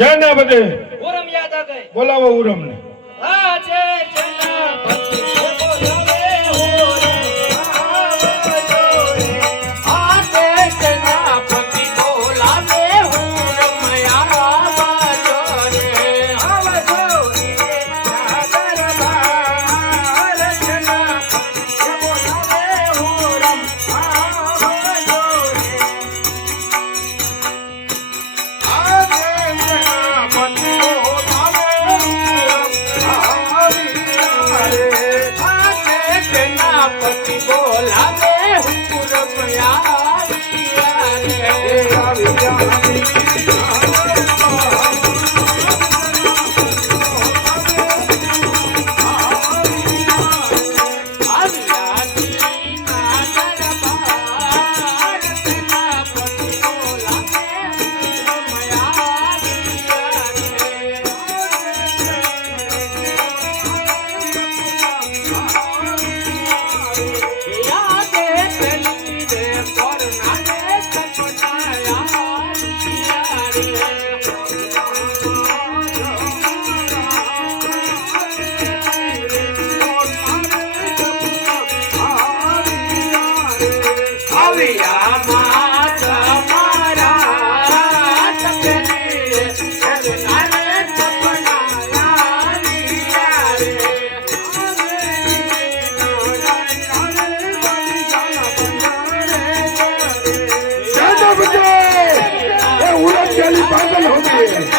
જેને બધે ઉરમ યાદ આ ગઈ. બોલાવો ઉરમ ને. આજે જનપતિ બોલાવે पागल हो गए।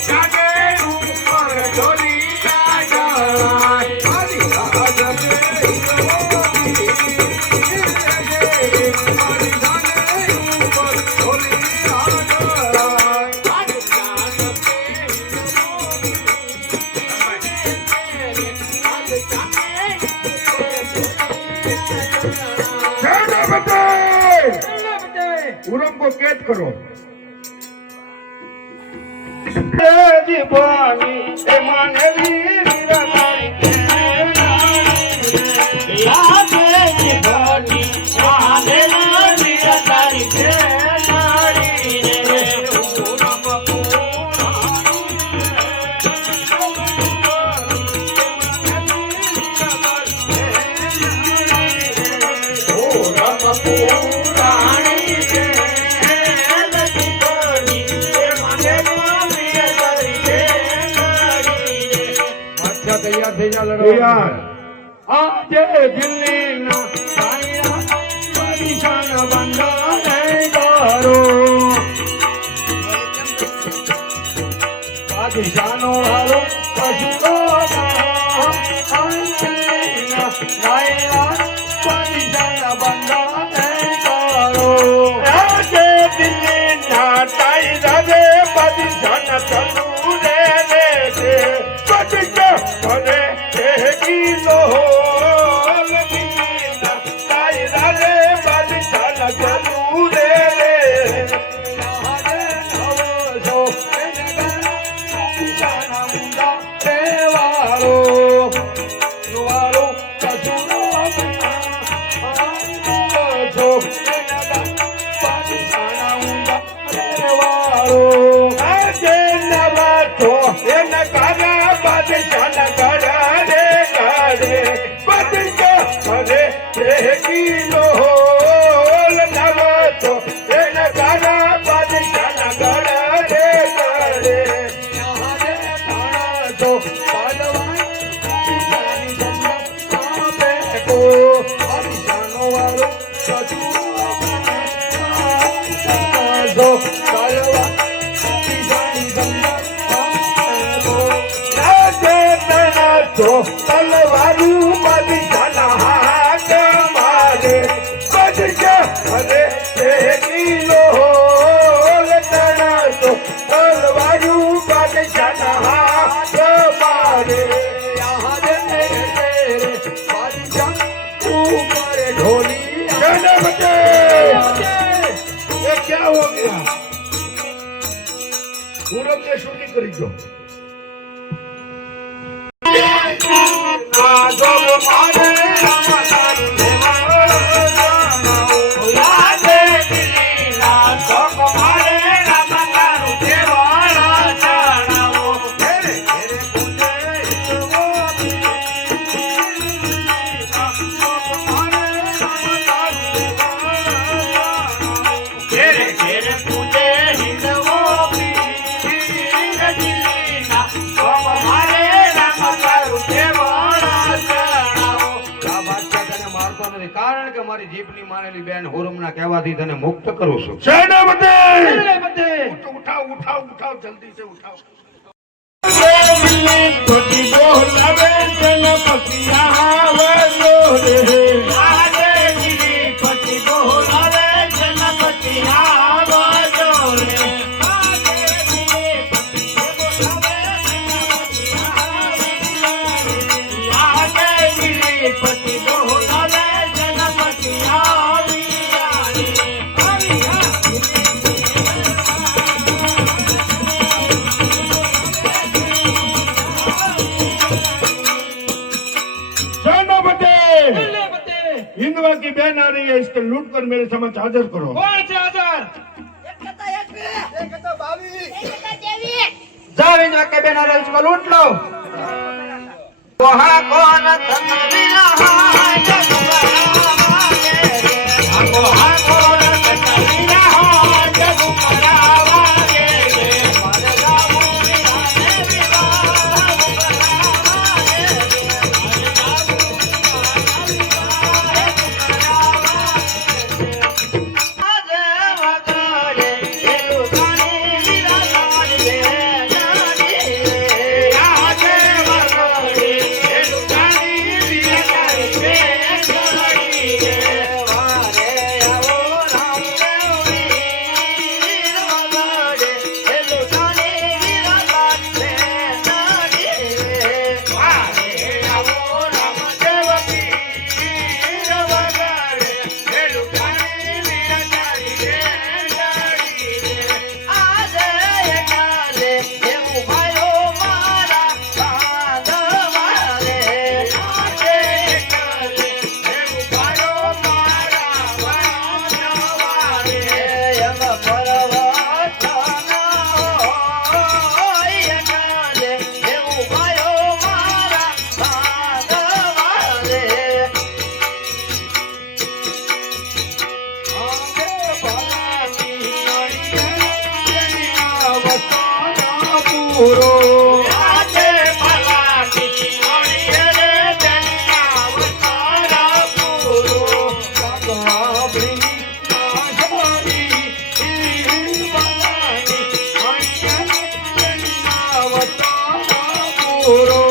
क्या કરો. જીવવાની એ માનવી વીરતારી કે નારી યાદે જીવવાની માનવી વીરતારી કે નારી રે તૈયાર થઈ જા લડવા. આજે દિલ્હીના સાયા પરિશાન બંધાને કરો પરિશાનો હારો પશુરો દિલ્હીના સાયા પરિશાન બંધાને કરો આજે દિલ્હીના સાયા રે પરિશાન ચલુ રે રે મને કિલો લગીના કાયદા રે બાદશાહ ચલુ રે રે યાદે નવસો જાના મુંડા દેવાળો નુવાળો કસુરો આંગો બાદશાહ મુંડા દેવાળો આજે નવા તો એન કાના બાદશાહ ગડે ગડે બાદશાહ અરે કિલો નવા તો એન કાના બાદશાહ ગડે ગડે યાદે તાણા તો પાડવાય જાની જન્નત આપે કો બાદશાહનો વાળો સજુ જો ચાલવા તો તલવારું બાદશાહના હાથ મારે બાદશાહ અરે કિલો લટણા તો તલવારું બાદશાહના હાથ મારે યાદ રે બાદશાહ ઉપર ઢોલી कहने बच्चे ये क्या हो गया? पूरब ने शूटिंग करी दो. કારણ કે મારી જીભની માનેલી બેન હુરમના કહેવાથી તને મુક્ત કરું છું. सेनापति સેનાપતિ उठाओ उठाओ उठाओ जल्दी से उठाओ. पति बोलावे सेनापति आवे रे आजे गिरी पति बोलावे सेनापति आवे रे आजे गिरी पति बोलावे आजे गिरी पति बोलावे सेनापति आवे हिंदुआ की बहन आ रही है, इसको लूट कर मेरे समक्ष हाजिर करो. कौन से आजार जा हिंदुआ के बेन आ रही है, इसको लूट लो. वहाँ कौन तकमीला है जग करावागे रे वहाँ कौन तकमीला है जग करावागे रे मरदा मुरी राने विवाह करावागे रे आजे वगरे ये लुगानी लीला लाली रे नानी रे आजे वगरे ये लुगानी लीला लाली रे પૂરો આજે ભલાની મળીએ રે તેના અવતાર પૂરો. ભગવાનની પાઘડી ભલાની મળીએ રે તેના અવતાર પૂરો.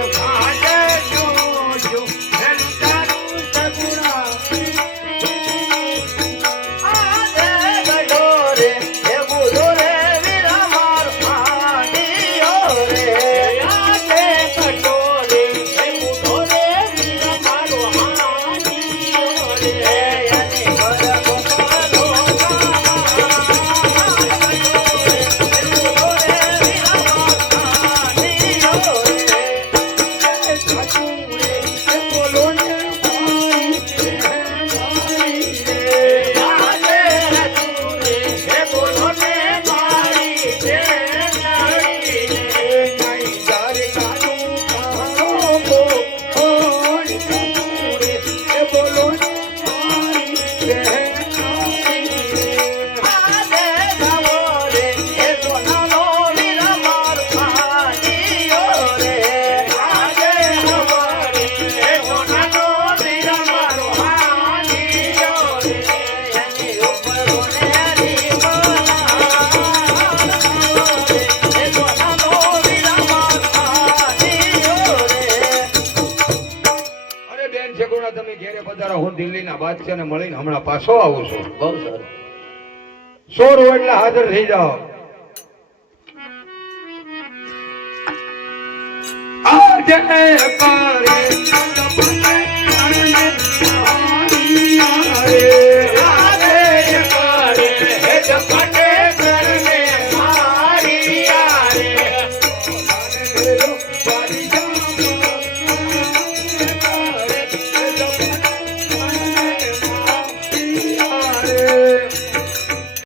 આજે જોજો હેલું સગુણા આજે ગયો રે એ બોલો રે વીરા મારો પાણીઓ રે. આજે ગયો રે એ બોલો રે વીરા મારો પાણીઓ રે. એને બરગો મારો અરે બેન છેગુણા તમે ઘેરે પધારો હું દિલ્હીના બાદશાહને મળીને હમણાં પાછો આવું છું બહુ સારું. 100 રો એટલે હાજર થઈ જાઓ આજે પારે આજે કરે હે જપટ